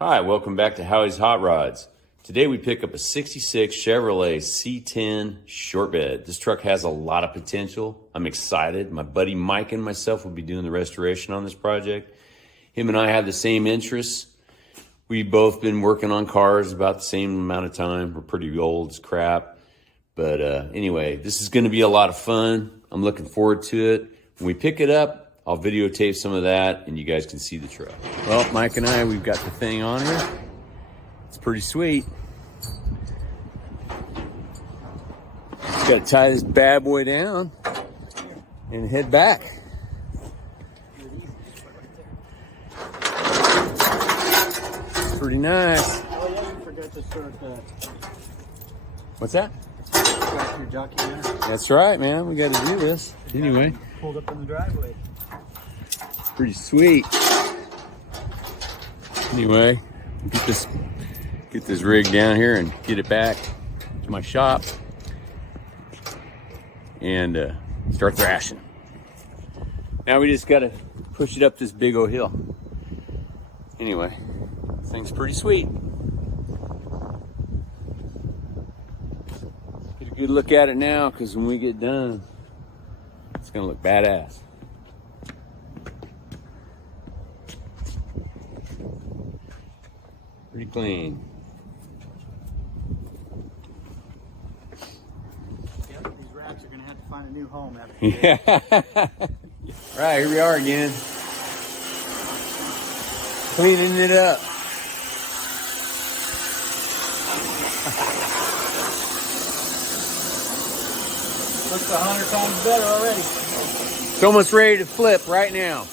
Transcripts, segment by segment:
Hi, welcome back to Howie's Hot Rods. Today we pick up a 66 Chevrolet C10 short bed. This truck has a lot of potential. I'm excited. My buddy Mike and myself will be doing the restoration on this project. Him and I have the same interests. We've both been working on cars about the same amount of time. We're pretty old as crap. But anyway, this is going to be a lot of fun. I'm looking forward to it. When we pick it up, I'll videotape some of that and you guys can see the truck. Well, Mike and I, we've got the thing on here. It's pretty sweet. Just got to tie this bad boy down and head back. It's pretty nice. Oh yeah, you forgot to start What's that? your jockey there. That's right, man. We got to do this. Anyway. Pulled up in the driveway. Pretty sweet. Anyway, get this rig down here and get it back to my shop and start thrashing. Now we just gotta push it up this big old hill. Anyway, this thing's pretty sweet. Get a good look at it now, because when we get done, it's gonna look badass. Pretty clean. Yep, these rats are gonna have to find a new home after Yeah. Right, here we are again. Cleaning it up. Looks 100 times better already. It's almost ready to flip right now.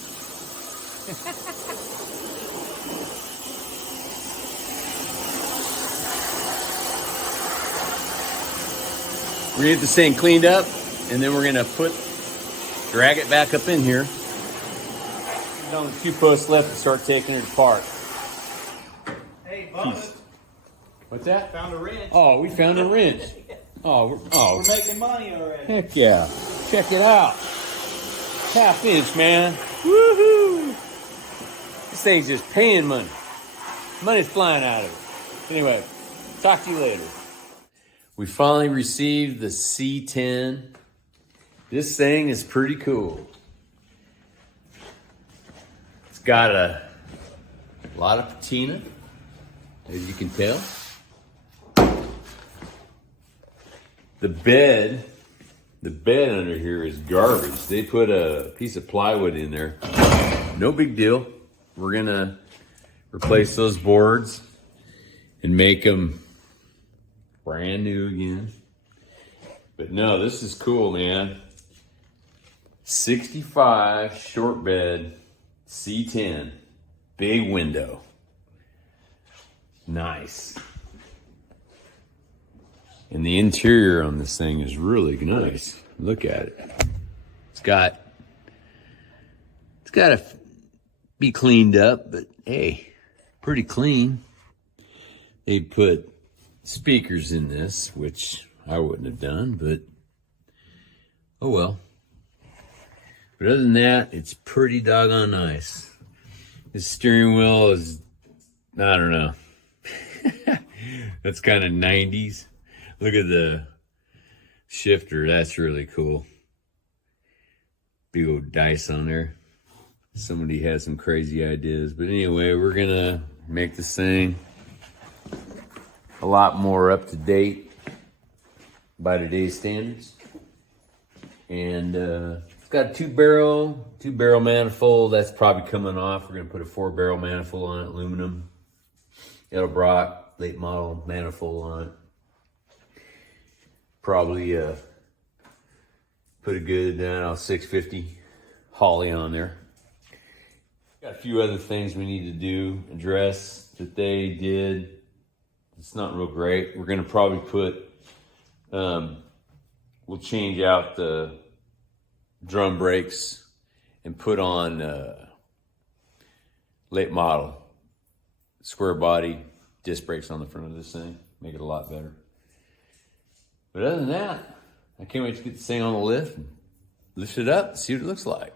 We're gonna get this thing cleaned up, and then we're gonna drag it back up in here. There's only 2 posts left to start taking it apart. Hey, Bubba. What's that? Found a wrench. Oh, we found a wrench. We're making money already. Heck yeah. Check it out. 1/2 inch, man. Woohoo! This thing's just paying money. Money's flying out of it. Anyway, talk to you later. We finally received the C10. This thing is pretty cool. It's got a lot of patina, as you can tell. The bed under here is garbage. They put a piece of plywood in there. No big deal. We're gonna replace those boards and make them brand new again. But no, this is cool, man. 65 short bed C10, big window. Nice. And the interior on this thing is really nice. Look at it. It's got to be cleaned up, but hey, pretty clean. They put speakers in this, which I wouldn't have done, but oh well. But other than that, it's pretty doggone nice. This steering wheel is, I don't know. That's kind of 90s. Look at the shifter. That's really cool. Big old dice on there. Somebody has some crazy ideas. But anyway, we're going to make this thing a lot more up to date by today's standards. And it's got a two barrel manifold. That's probably coming off. We're going to put a 4-barrel manifold on it, aluminum. Edelbrock late model manifold on it. Probably put a good 650 Holley on there. Got a few other things we need to address that they did. It's not real great. We're gonna probably put, we'll change out the drum brakes and put on late model square body disc brakes on the front of this thing. Make it a lot better. But other than that, I can't wait to get this thing on the lift and lift it up and see what it looks like.